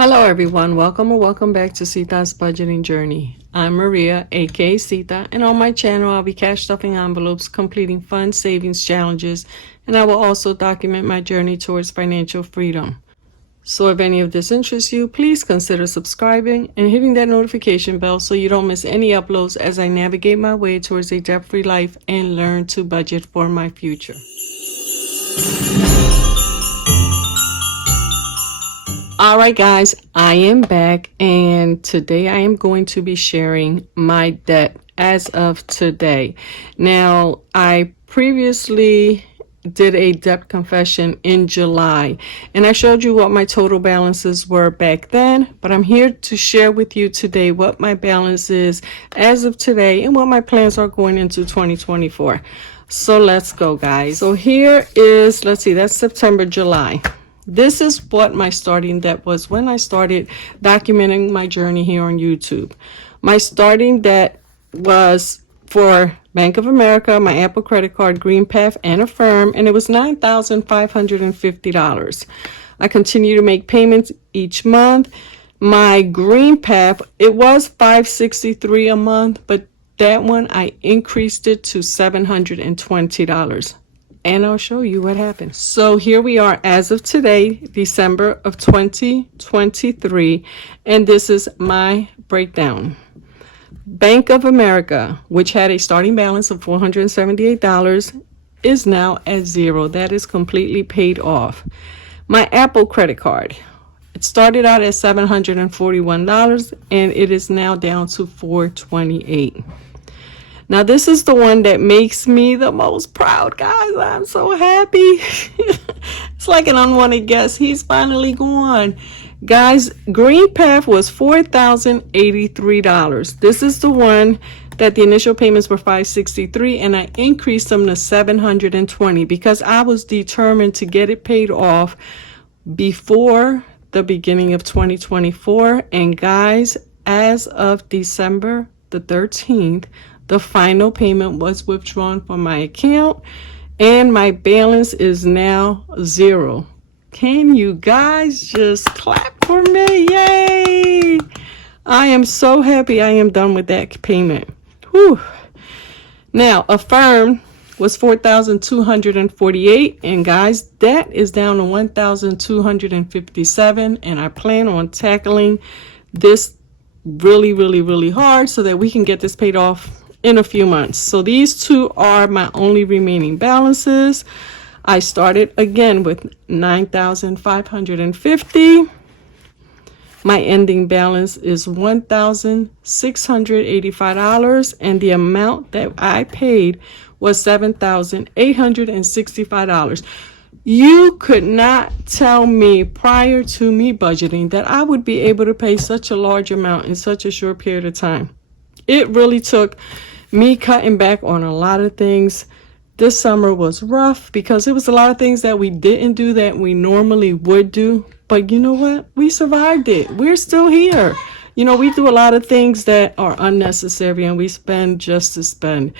Hello everyone, welcome or welcome back to Sita's Budgeting Journey. I'm Maria, aka Sita, and on my channel I'll be cash stuffing envelopes, completing fun savings challenges, and I will also document my journey towards financial freedom. So if any of this interests you, please consider subscribing and hitting that notification bell so you don't miss any uploads as I navigate my way towards a debt-free life and learn to budget for my future. All right, guys, I am back, and today I am going to be sharing my debt as of today. Now, I previously did a debt confession in July, and I showed you what my total balances were back then, but I'm here to share with you today what my balance is as of today and what my plans are going into 2024. So let's go, guys. So here is, let's see, that's September, July. This is what my starting debt was when I started documenting my journey here on YouTube. My starting debt was for Bank of America, my Apple credit card, Green Path, and Affirm, and it was $9,550. I continue to make payments each month. My Green Path, it was $563 a month, but that one I increased it to $720. And I'll show you what happened. So here we are as of today, December of 2023, and this is my breakdown. Bank of America, which had a starting balance of $478, is now at zero. That is completely paid off. My Apple credit card, it started out at $741, and it is now down to $428. Now, this is the one that makes me the most proud, guys. I'm so happy. It's like an unwanted guest. He's finally gone. Guys, Green Path was $4,083. This is the one that the initial payments were $563, and I increased them to $720 because I was determined to get it paid off before the beginning of 2024. And guys, as of December the 13th, the final payment was withdrawn from my account, and my balance is now zero. Can you guys just clap for me? Yay! I am so happy I am done with that payment. Whew. Now, Affirm was $4,248, and guys, that is down to $1,257, and I plan on tackling this really hard so that we can get this paid off in a few months. So these two are my only remaining balances. I started again with $9,550. My ending balance is $1,685, and the amount that I paid was $7,865. You could not tell me prior to me budgeting that I would be able to pay such a large amount in such a short period of time. It really took me cutting back on a lot of things. This summer was rough because it was a lot of things that we didn't do that we normally would do. But you know what? We survived it. We're still here. You know, we do a lot of things that are unnecessary and we spend just to spend.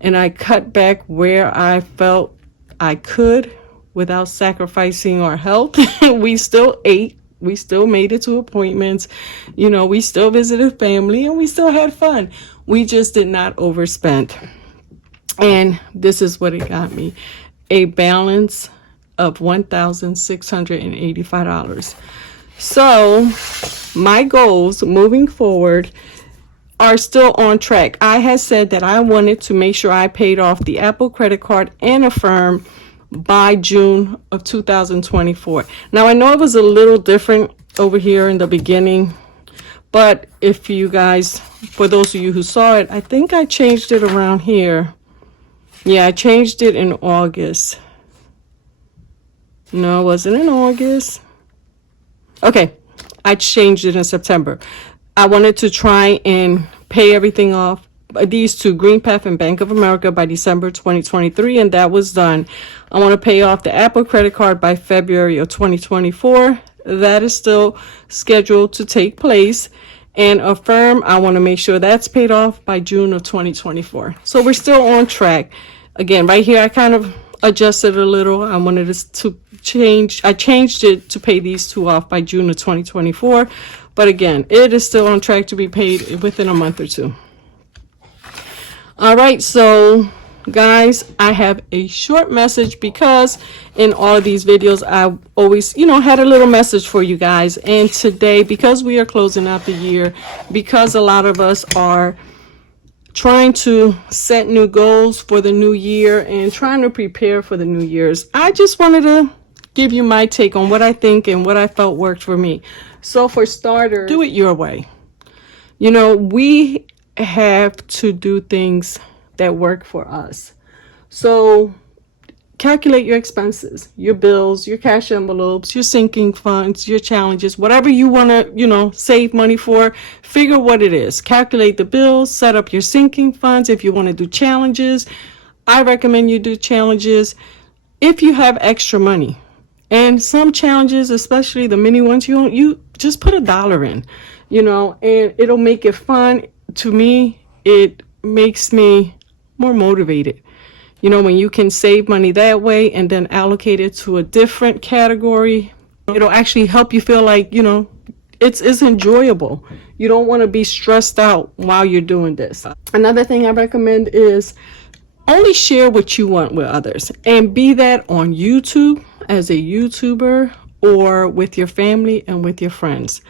And I cut back where I felt I could without sacrificing our health. We still ate. We still made it to appointments. You know, we still visited family and we still had fun. We just did not overspend. And this is what it got me. A balance of $1,685. So my goals moving forward are still on track. I had said that I wanted to make sure I paid off the Apple credit card and Affirm by June of 2024. Now, I know it was a little different over here in the beginning, but if you guys, for those of you who saw it, I think I changed it around here. Yeah, I changed it in August. No, it wasn't in August. Okay, I changed it in September. I wanted to try and pay everything off, these two, Green Path and Bank of America, by December 2023, and that was done. I want to pay off the Apple credit card by February of 2024. That is still scheduled to take place. And Affirm, I want to make sure that's paid off by June of 2024. So we're still on track. Again, right here, I kind of adjust it a little. I wanted to change. I changed it to pay these two off by June of 2024. But again, it is still on track to be paid within a month or two. All right, so guys, I have a short message because in all of these videos I always had a little message for you guys. And today, because we are closing out the year, because a lot of us are trying to set new goals for the new year and trying to prepare for the new year's, I just wanted to give you my take on what I think and what I felt worked for me. So for starters, do it your way. We have to do things that work for us. So calculate your expenses, your bills, your cash envelopes, your sinking funds, your challenges, whatever you want to, save money for. Figure what it is. Calculate the bills, set up your sinking funds. If you want to do challenges, I recommend you do challenges if you have extra money. And some challenges, especially the mini ones, you just put $1 in, and it'll make it fun. To me, it makes me more motivated. When you can save money that way and then allocate it to a different category, it'll actually help you feel like, it's enjoyable. You don't want to be stressed out while you're doing this. Another thing I recommend is only share what you want with others, and be that on YouTube as a YouTuber or with your family and with your friends.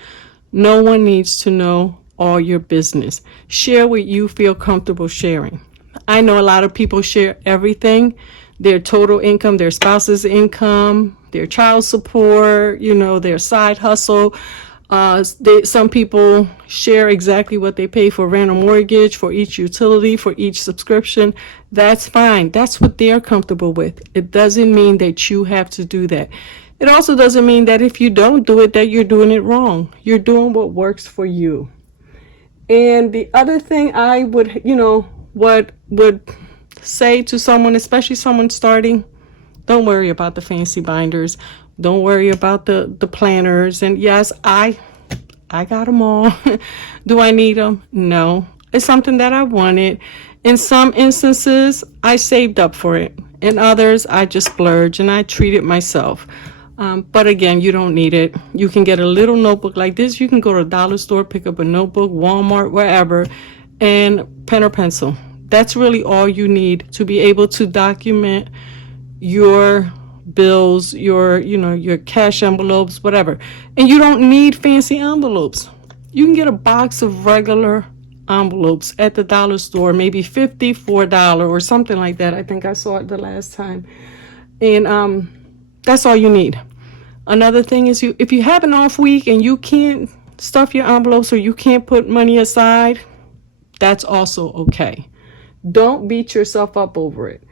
No one needs to know all your business. Share what you feel comfortable sharing. I know a lot of people share everything, their total income, their spouse's income, their child support, their side hustle. Some people share exactly what they pay for rent or mortgage, for each utility, for each subscription. That's fine. That's what they're comfortable with. It doesn't mean that you have to do that. It also doesn't mean that if you don't do it, that you're doing it wrong. You're doing what works for you. And the other thing I would, would say to someone, especially someone starting, don't worry about the fancy binders. Don't worry about the planners. And yes, I got them all. Do I need them? No. It's something that I wanted. In some instances, I saved up for it. In others, I just splurged and I treated myself. But again, you don't need it. You can get a little notebook like this. You can go to a dollar store, pick up a notebook, Walmart, wherever, and pen or pencil. That's really all you need to be able to document your bills, your cash envelopes, whatever. And you don't need fancy envelopes. You can get a box of regular envelopes at the dollar store, maybe $50 for $1 or something like that. I think I saw it the last time. And that's all you need. Another thing is, if you have an off week and you can't stuff your envelopes or you can't put money aside, that's also okay. Don't beat yourself up over it.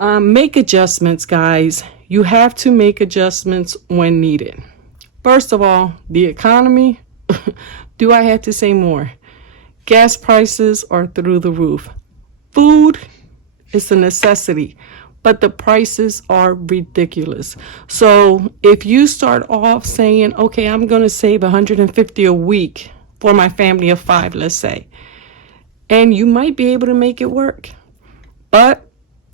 Make adjustments, guys. You have to make adjustments when needed. First of all, the economy. Do I have to say more? Gas prices are through the roof. Food is a necessity, but the prices are ridiculous. So if you start off saying, okay, I'm going to save $150 a week for my family of 5, let's say, and you might be able to make it work. But,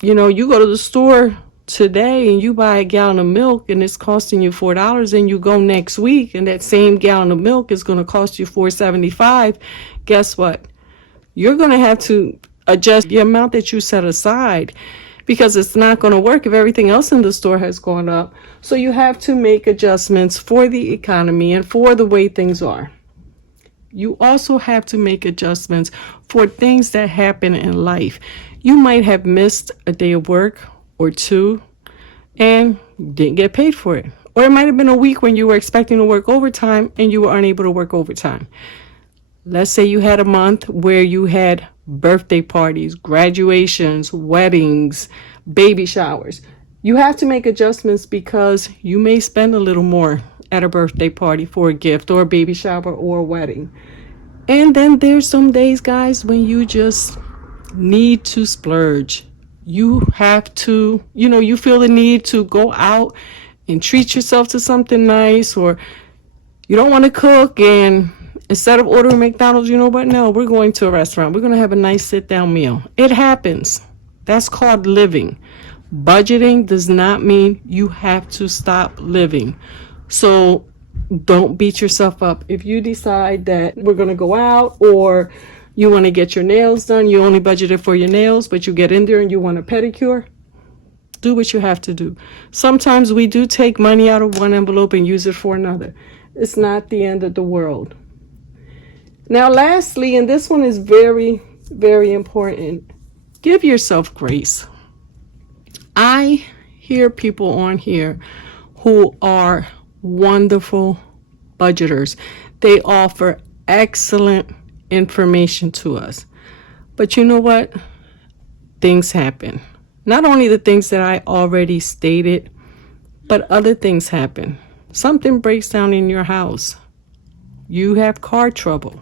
you go to the store today and you buy a gallon of milk and it's costing you $4, and you go next week and that same gallon of milk is going to cost you $4.75. Guess what? You're going to have to adjust the amount that you set aside, because it's not going to work if everything else in the store has gone up. So you have to make adjustments for the economy and for the way things are. You also have to make adjustments for things that happen in life. You might have missed a day of work or two and didn't get paid for it. Or it might have been a week when you were expecting to work overtime and you were unable to work overtime. Let's say you had a month where you had birthday parties, graduations, weddings, baby showers. You have to make adjustments because you may spend a little more at a birthday party for a gift or a baby shower or a wedding. And then there's some days, guys, when you just need to splurge. You have to, you feel the need to go out and treat yourself to something nice, or you don't want to cook, and instead of ordering McDonald's, you know what? No, we're going to a restaurant. We're going to have a nice sit-down meal. It happens. That's called living. Budgeting does not mean you have to stop living. So don't beat yourself up. If you decide that we're going to go out, or you want to get your nails done, you only budgeted for your nails, but you get in there and you want a pedicure, do what you have to do. Sometimes we do take money out of one envelope and use it for another. It's not the end of the world. Now, lastly, and this one is very, very important, give yourself grace. I hear people on here who are wonderful budgeters. They offer excellent information to us. But you know what? Things happen. Not only the things that I already stated, but other things happen. Something breaks down in your house. You have car trouble.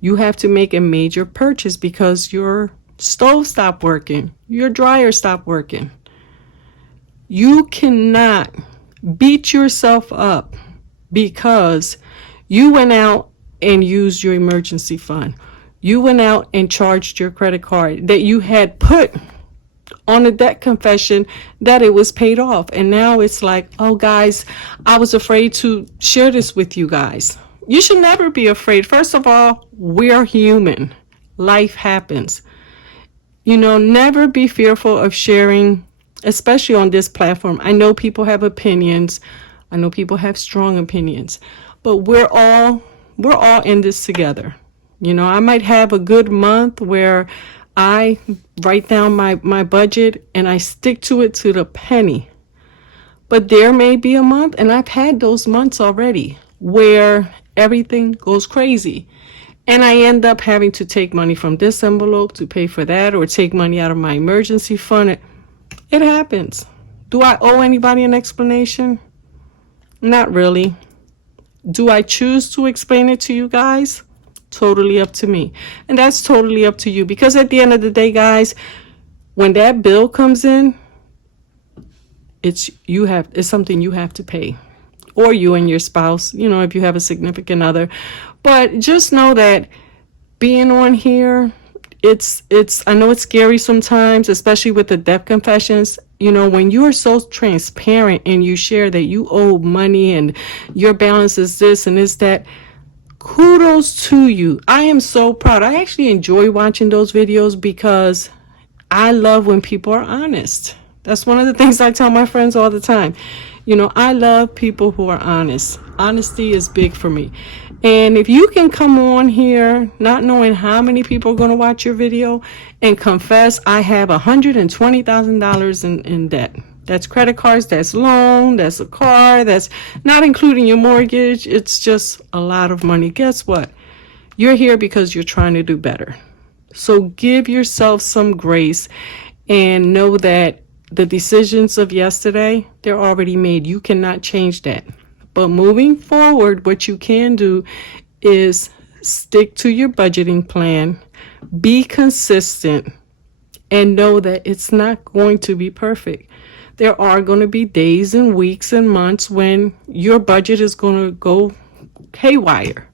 You have to make a major purchase because your stove stopped working. Your dryer stopped working. You cannot beat yourself up because you went out and used your emergency fund. You went out and charged your credit card that you had put on a debt confession that it was paid off. And now it's like, oh guys, I was afraid to share this with you guys. You should never be afraid. First of all, we're human. Life happens. You know, never be fearful of sharing, especially on this platform. I know people have opinions. I know people have strong opinions, but we're all in this together. You know, I might have a good month where I write down my budget and I stick to it to the penny. But there may be a month, and I've had those months already, where everything goes crazy. And I end up having to take money from this envelope to pay for that, or take money out of my emergency fund. It happens. Do I owe anybody an explanation? Not really. Do I choose to explain it to you guys? Totally up to me. And that's totally up to you, because at the end of the day, guys, when that bill comes in, it's something you have to pay, or you and your spouse, you know, if you have a significant other. But just know that being on here, I know it's scary sometimes, especially with the debt confessions. You know, when you are so transparent and you share that you owe money and your balance is this and is that, kudos to you. I am so proud. I actually enjoy watching those videos because I love when people are honest. That's one of the things I tell my friends all the time. You know, I love people who are honest. Honesty is big for me. And if you can come on here not knowing how many people are going to watch your video and confess, I have $120,000 in debt. That's credit cards, that's loan, that's a car, that's not including your mortgage. It's just a lot of money. Guess what? You're here because you're trying to do better. So give yourself some grace and know that the decisions of yesterday, they're already made. You cannot change that. But moving forward, what you can do is stick to your budgeting plan, be consistent, and know that it's not going to be perfect. There are going to be days and weeks and months when your budget is going to go haywire.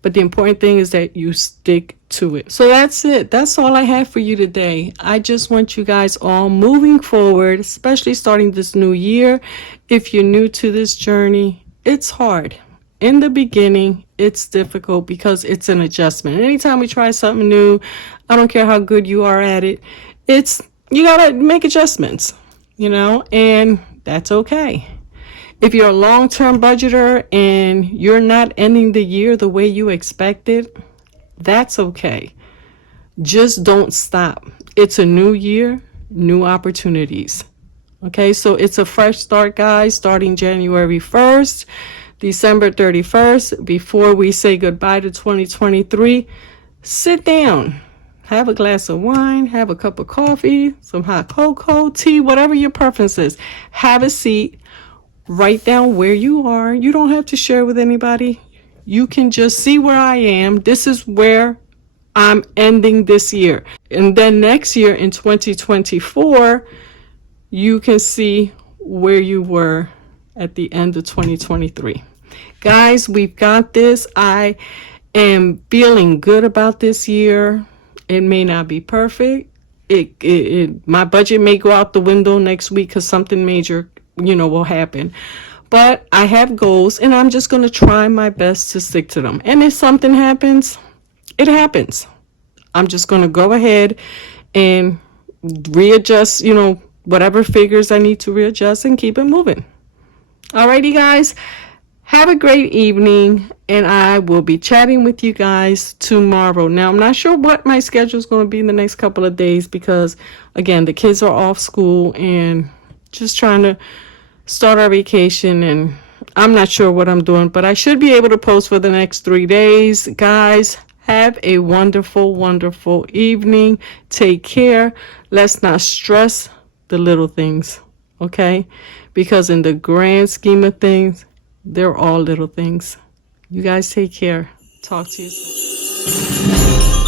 But the important thing is that you stick to it. So that's it. That's all I have for you today. I just want you guys all moving forward, especially starting this new year. If you're new to this journey, it's hard. In the beginning, it's difficult because it's an adjustment. Anytime we try something new, I don't care how good you are at it, you got to make adjustments, you know, and that's okay. If you're a long-term budgeter and you're not ending the year the way you expected, that's okay. Just don't stop. It's a new year, new opportunities. Okay, so it's a fresh start, guys, starting January 1st, December 31st. Before we say goodbye to 2023, sit down, have a glass of wine, have a cup of coffee, some hot cocoa, tea, whatever your preference is. Have a seat. Write down where you are. You don't have to share with anybody. You can just see where I am. This is where I'm ending this year. And then next year in 2024, you can see where you were at the end of 2023. Guys, we've got this. I am feeling good about this year. It may not be perfect. my budget may go out the window next week because something major, will happen. But I have goals, and I'm just going to try my best to stick to them. And if something happens, it happens. I'm just going to go ahead and readjust, whatever figures I need to readjust and keep it moving. Alrighty, guys. Have a great evening, and I will be chatting with you guys tomorrow. Now, I'm not sure what my schedule is going to be in the next couple of days because, again, the kids are off school and just trying to start our vacation, and I'm not sure what I'm doing, but I should be able to post for the next 3 days. Guys, have a wonderful, wonderful evening. Take care. Let's not stress the little things, okay? Because in the grand scheme of things, they're all little things. You guys take care. Talk to you soon.